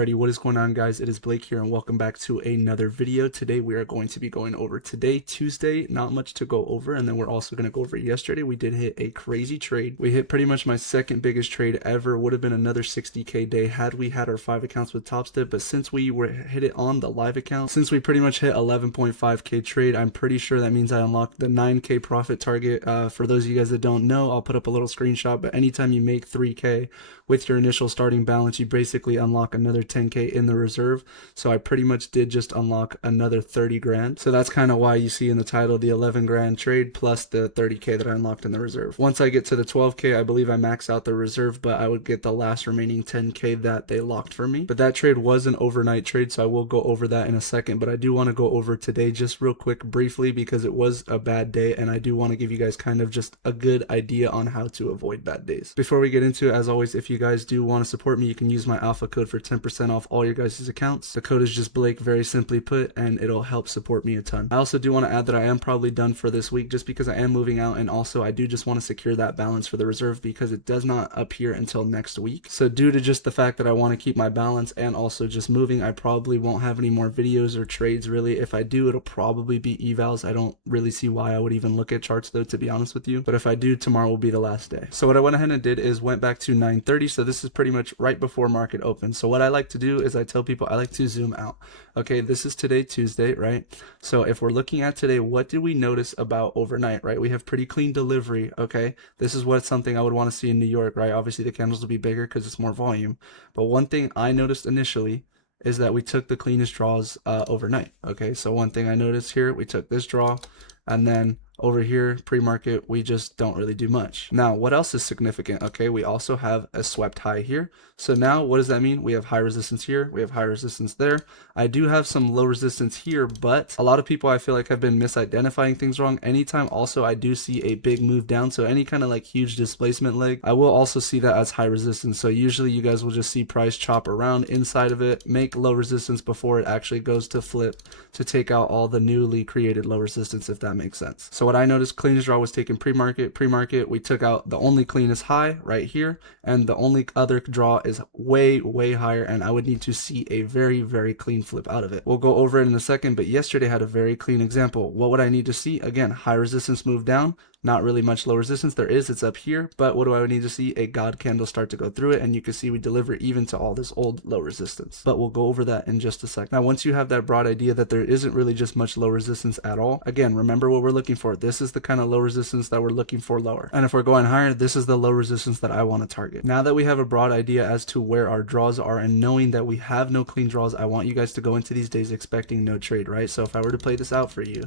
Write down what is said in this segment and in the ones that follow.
Alrighty, what is going on, guys? It is Blake here and welcome back to another video. Today we are going to be going over Tuesday, not much to go over, and then we're also going to go over yesterday. We did hit a crazy trade. We hit pretty much my second biggest trade ever. Would have been another 60k day had we had our 5 accounts with Top Step, but since we hit it on the live account, since we pretty much hit 11.5k trade, I'm pretty sure that means I unlocked the 9k profit target. For those of you guys that don't know, I'll put up a little screenshot, but anytime you make 3k with your initial starting balance, you basically unlock another 10k in the reserve. So I pretty much did just unlock another 30 grand. So that's kind of why you see in the title the 11 grand trade plus the 30k that I unlocked in the reserve. Once I get to the 12k, I believe I max out the reserve, but I would get the last remaining 10k that they locked for me. But that trade was an overnight trade, so I will go over that in a second. But I do want to go over today just real quick briefly because it was a bad day, and I do want to give you guys kind of just a good idea on how to avoid bad days. Before we get into it, as always, if you guys do want to support me, you can use my alpha code for 10% off all your guys' accounts. The code is just Blake, very simply put, and it'll help support me a ton. I also do want to add that I am probably done for this week just because I am moving out, and also I do just want to secure that balance for the reserve because it does not appear until next week. So due to just the fact that I want to keep my balance and also just moving, I probably won't have any more videos or trades really. If I do, it'll probably be evals. I don't really see why I would even look at charts though, to be honest with you. But if I do, tomorrow will be the last day. So what I went ahead and did is went back to 9:30. So this is pretty much right before market open. So what I like to do is I tell people I like to zoom out. Okay, this is today, Tuesday, right? So if we're looking at today, what did we notice about overnight, right? We have pretty clean delivery, okay? This is what's something I would want to see in New York, right? Obviously the candles will be bigger because it's more volume. But one thing I noticed initially is that we took the cleanest draws overnight, okay? So one thing I noticed here, we took this draw, and then over here, pre-market, we just don't really do much. Now, what else is significant? Okay, we also have a swept high here. So now what does that mean? We have high resistance here. We have high resistance there. I do have some low resistance here, but a lot of people I feel like have been misidentifying things wrong. Anytime also I do see a big move down, so any kind of like huge displacement leg, I will also see that as high resistance. So usually you guys will just see price chop around inside of it, make low resistance before it actually goes to flip to take out all the newly created low resistance, if that makes sense. So what I noticed, cleanest draw was taken pre-market. Pre-market, we took out the only cleanest high right here, and the only other draw is way higher, and I would need to see a very clean flip out of it. We'll go over it in a second, but yesterday had a very clean example. What would I need to see? Again, high resistance move down, not really much low resistance. There is, it's up here, but what do I need to see? A God candle start to go through it, and you can see we deliver even to all this old low resistance. But we'll go over that in just a sec. Now, once you have that broad idea that there isn't really just much low resistance at all, again, remember what we're looking for. This is the kind of low resistance that we're looking for lower. And if we're going higher, this is the low resistance that I want to target. Now that we have a broad idea as to where our draws are and knowing that we have no clean draws, I want you guys to go into these days expecting no trade, right? So if I were to play this out for you,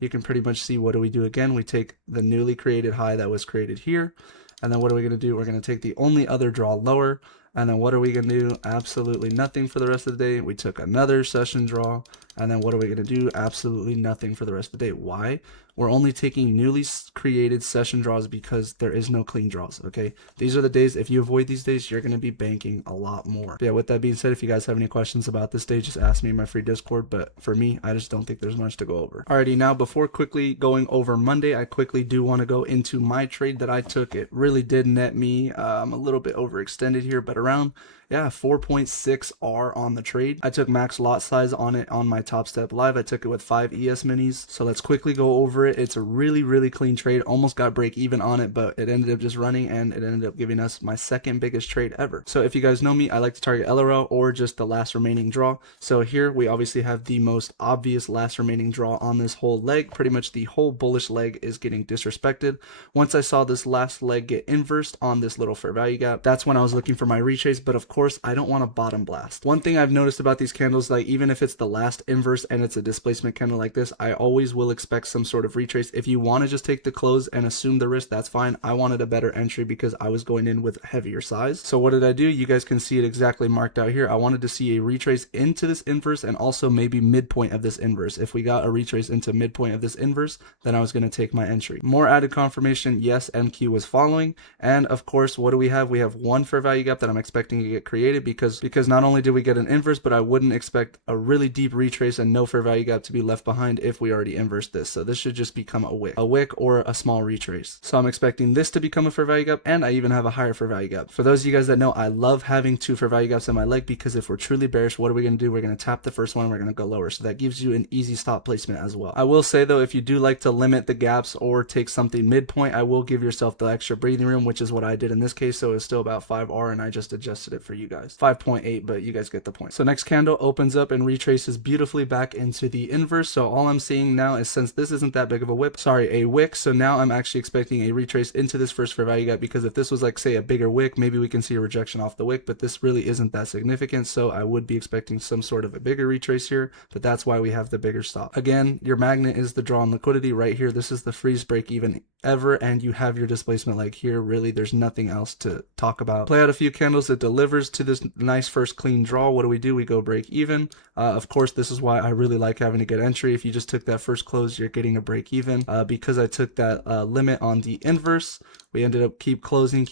you can pretty much see what do we do again. We take the newly created high that was created here, and then what are we going to do? We're going to take the only other draw lower, and then what are we going to do? Absolutely nothing for the rest of the day. We took another session draw, and then what are we going to do? Absolutely nothing for the rest of the day. Why? We're only taking newly created session draws because there is no clean draws, okay? These are the days, if you avoid these days, you're going to be banking a lot more. But yeah, with that being said, if you guys have any questions about this day, just ask me in my free Discord. But for me, I just don't think there's much to go over. Alrighty, now before quickly going over Monday, I quickly do want to go into my trade that I took. It really did net me, I'm a little bit overextended here, but around 4.6 R on the trade. I took max lot size on it on my Top Step live. I took it with 5 ES minis. So let's quickly go over it. It's a really clean trade. Almost got break even on it, but it ended up just running, and it ended up giving us my second biggest trade ever. So if you guys know me, I like to target LRL or just the last remaining draw. So here we obviously have the most obvious last remaining draw on this whole leg. Pretty much the whole bullish leg is getting disrespected. Once I saw this last leg get inversed on this little fair value gap, that's when I was looking for my retrace. But of course, I don't want to bottom blast. One thing I've noticed about these candles, like even if it's the last inverse and it's a displacement candle like this, I always will expect some sort of retrace. If you want to just take the close and assume the risk, that's fine. I wanted a better entry because I was going in with heavier size. So what did I do? You guys can see it exactly marked out here. I wanted to see a retrace into this inverse and also maybe midpoint of this inverse. If we got a retrace into midpoint of this inverse, then I was going to take my entry. More added confirmation, yes, MQ was following. And of course, what do we have? We have one fair value gap that I'm expecting to get created because not only did we get an inverse, but I wouldn't expect a really deep retrace and no fair value gap to be left behind if we already inversed this. So this should just become a wick or a small retrace. So I'm expecting this to become a fair value gap, and I even have a higher fair value gap. For those of you guys that know, I love having two fair value gaps in my leg because if we're truly bearish, what are we going to do? We're going to tap the first one, we're going to go lower. So that gives you an easy stop placement as well. I will say though, if you do like to limit the gaps or take something midpoint, I will give yourself the extra breathing room, which is what I did in this case. So it's still about 5R, and I just adjusted it for you guys. 5.8, but you guys get the point. So next candle opens up and retraces beautifully back into the inverse. So all I'm seeing now is, since this isn't that big of a a wick, so now I'm actually expecting a retrace into this first fair value gap, because if this was like, say, a bigger wick, maybe we can see a rejection off the wick, but this really isn't that significant. So I would be expecting some sort of a bigger retrace here, but that's why we have the bigger stop. Again, your magnet is the draw on liquidity right here. This is the freeze break even ever, and you have your displacement like here. Really, there's nothing else to talk about. Play out a few candles, it delivers to this nice first clean draw. What do? We go break even. Of course, this is why I really like having a good entry. If you just took that first close, you're getting a break even. Because I took that limit on the inverse, we ended up keep closing.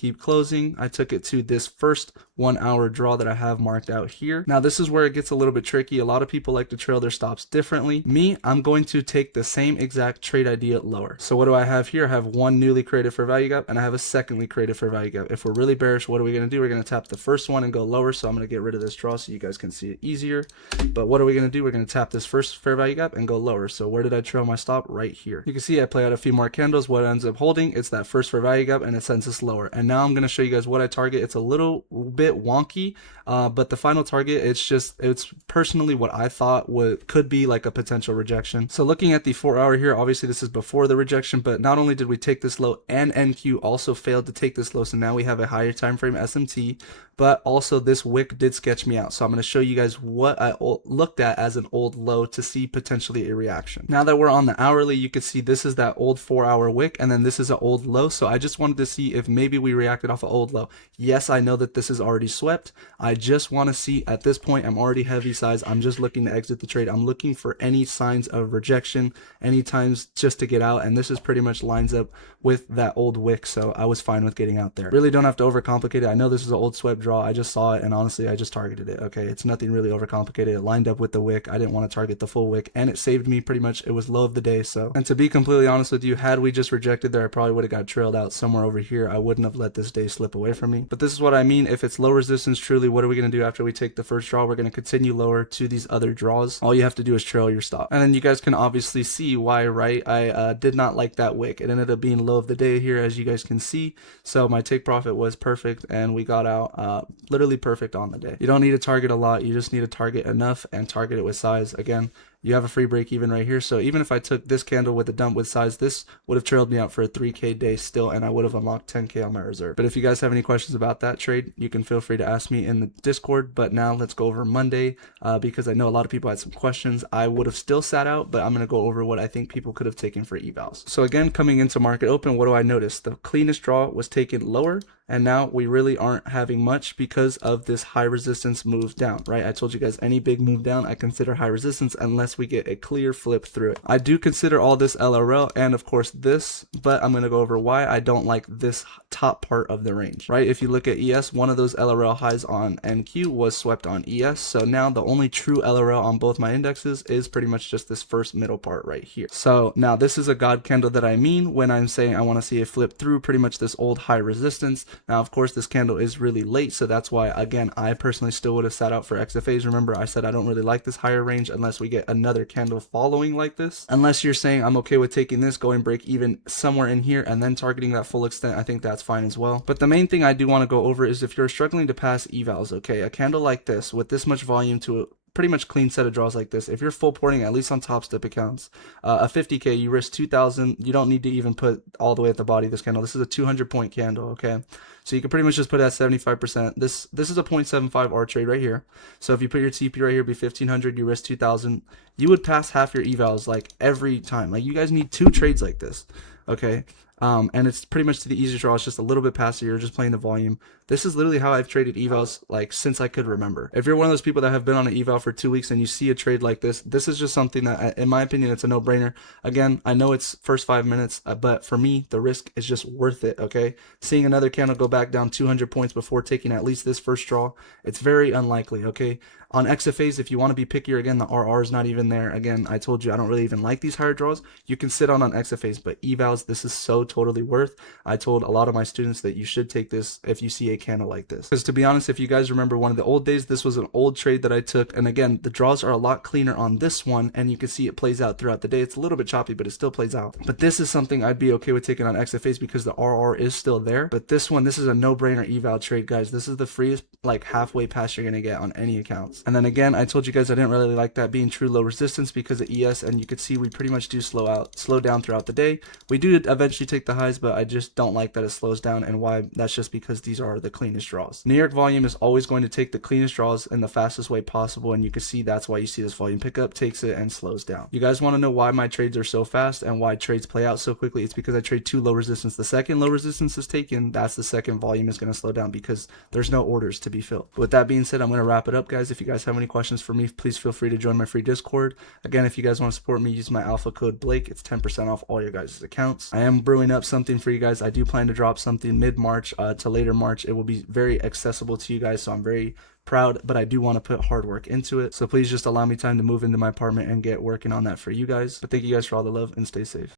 I took it to this first 1 hour draw that I have marked out here. Now this is where it gets a little bit tricky. A lot of people like to trail their stops differently. Me, I'm going to take the same exact trade idea lower. So what do I have here? I have one newly created fair value gap, and I have a secondly created fair value gap. If we're really bearish, what are we going to do? We're going to tap the first one and go lower. So I'm going to get rid of this draw so you guys can see it easier. But what are we going to do? We're going to tap this first fair value gap and go lower. So where did I trail my stop? Right here. You can see I play out a few more candles. What ends up holding, it's that first fair value gap, and it sends us lower. And now I'm going to show you guys what I target. It's a little bit wonky, but the final target, it's personally what I thought could be like a potential rejection. So looking at the 4 hour here, obviously this is before the rejection, but not only did we take this low, and NQ also failed to take this low, so now we have a higher time frame SMT, but also this wick did sketch me out. So I'm going to show you guys what I looked at as an old low to see potentially a reaction. Now that we're on the hourly, you can see this is that old 4 hour wick, and then this is an old low. So I just wanted to see if maybe we reacted off an old low. Yes, I know that this is already swept. I just want to see, at this point, I'm already heavy size. I'm just looking to exit the trade. I'm looking for any signs of rejection, any times just to get out. And this is pretty much lines up with that old wick. So I was fine with getting out there. Really don't have to overcomplicate it. I know this is an old swept draw. I just saw it, and honestly, I just targeted it. Okay, it's nothing really overcomplicated. It lined up with the wick. I didn't want to target the full wick, and it saved me pretty much. It was low of the day. So, and to be completely honest with you, had we just rejected there, I probably would have got trailed out somewhere over here. I wouldn't have let this day slip away from me. But this is what I mean. If it's low resistance, truly, what are we going to do after we take the first draw? We're going to continue lower to these other draws. All you have to do is trail your stop. And then you guys can obviously see why, right? I did not like that wick. It ended up being low of the day here, as you guys can see. So my take profit was perfect, and we got out literally perfect on the day. You don't need to target a lot. You just need to target enough and target it with size. Again, you have a free break even right here. So even if I took this candle with a dump with size, this would have trailed me out for a 3K day still, and I would have unlocked 10K on my reserve. But if you guys have any questions about that trade, you can feel free to ask me in the Discord. But now let's go over Monday, because I know a lot of people had some questions. I would have still sat out, but I'm going to go over what I think people could have taken for evals. So again, coming into market open, what do I notice? The cleanest draw was taken lower, and now we really aren't having much because of this high resistance move down, right? I told you guys, any big move down I consider high resistance unless we get a clear flip through it. I do consider all this LRL and of course this, but I'm going to go over why I don't like this top part of the range, right? If you look at ES, one of those LRL highs on NQ was swept on ES. So now the only true LRL on both my indexes is pretty much just this first middle part right here. So now this is a God candle that I mean when I'm saying I want to see it flip through pretty much this old high resistance. Now, of course, this candle is really late, so that's why, again, I personally still would have sat out for XFAs. Remember, I said I don't really like this higher range unless we get another candle following like this. Unless you're saying I'm okay with taking this, going break even somewhere in here, and then targeting that full extent, I think that's fine as well. But the main thing I do want to go over is if you're struggling to pass evals, okay, a candle like this with this much volume to a pretty much clean set of draws like this, if you're full porting at least on top step accounts, a 50K, you risk 2,000. You don't need to even put all the way at the body of this candle. This is a 200 point candle, okay? So you can pretty much just put it at 75%. This is a 0.75 R trade right here. So if you put your TP right here, be 1,500, you risk 2,000. You would pass half your evals like every time. Like, you guys need 2 trades like this, okay? And it's pretty much to the easiest draw. It's just a little bit past you're just playing the volume. This is literally how I've traded evals like since I could remember. If you're one of those people that have been on an eval for 2 weeks and you see a trade like this is just something that, in my opinion, it's a no-brainer. Again, I know it's first 5 minutes, but for me, the risk is just worth it. Okay, seeing another candle go back down 200 points before taking at least this first draw, it's very unlikely. Okay, on XFAs, if you want to be pickier, again, the RR is not even there. Again, I told you I don't really even like these higher draws. You can sit on XFAs, but evals, this is so totally worth. I told a lot of my students that you should take this if you see a candle like this. Because to be honest, if you guys remember one of the old days, this was an old trade that I took. And again, the draws are a lot cleaner on this one, and you can see it plays out throughout the day. It's a little bit choppy, but it still plays out. But this is something I'd be okay with taking on XFAs because the RR is still there. But this one, this is a no-brainer eval trade, guys. This is the freest like halfway pass you're gonna get on any accounts. And then again, I told you guys I didn't really like that being true low resistance because of ES, and you could see we pretty much do slow down throughout the day. We do eventually take the highs, but I just don't like that it slows down, and why? That's just because these are the cleanest draws. New York volume is always going to take the cleanest draws in the fastest way possible, and you can see that's why you see this volume pickup, takes it and slows down. You guys want to know why my trades are so fast and why trades play out so quickly? It's because I trade 2 low resistance. The second low resistance is taken, that's the second volume is going to slow down because there's no orders to be filled. With that being said, I'm going to wrap it up, guys. If you guys have any questions for me, please feel free to join my free Discord. Again, if you guys want to support me, use my alpha code Blake. It's 10% off all your guys' accounts. I am brewing up something for you guys. I do plan to drop something mid-March to later March. It will be very accessible to you guys, so I'm very proud, but I do want to put hard work into it. So please just allow me time to move into my apartment and get working on that for you guys. But thank you guys for all the love and stay safe.